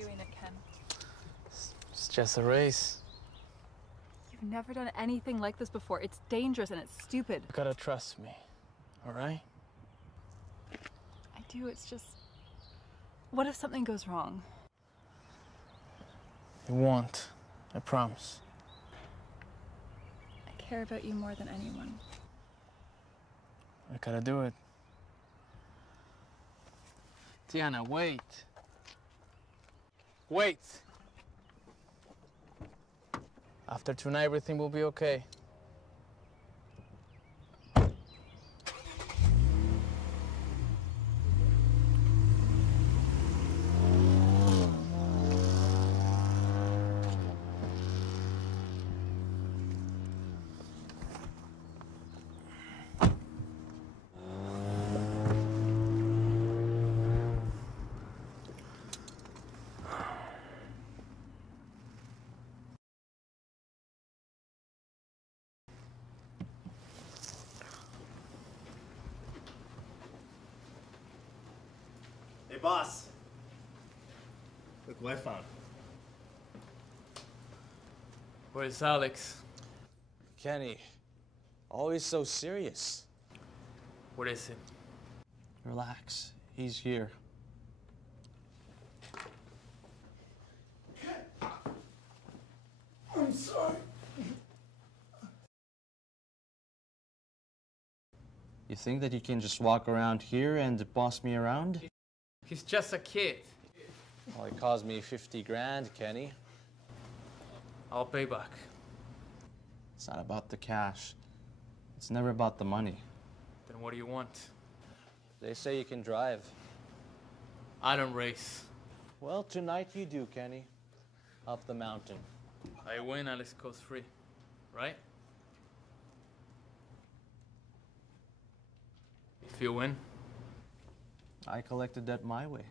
doing it, Ken. It's just a race. You've never done anything like this before. It's dangerous and it's stupid. You gotta trust me, all right? I do, it's just... What if something goes wrong? You won't, I promise. I care about you more than anyone. I gotta do it. Tiana, wait. Wait! After tonight, everything will be okay. Hey, boss. Look what I found. Where's Alex? Kenny, always so serious. What is it? Relax. He's here. I'm sorry. You think that you can just walk around here and boss me around? He's just a kid. Well, it cost me 50 grand, Kenny. I'll pay back. It's not about the cash. It's never about the money. Then what do you want? They say you can drive. I don't race. Well, tonight you do, Kenny. Up the mountain. I win, Alex goes free. Right? If you win, I collected that my way.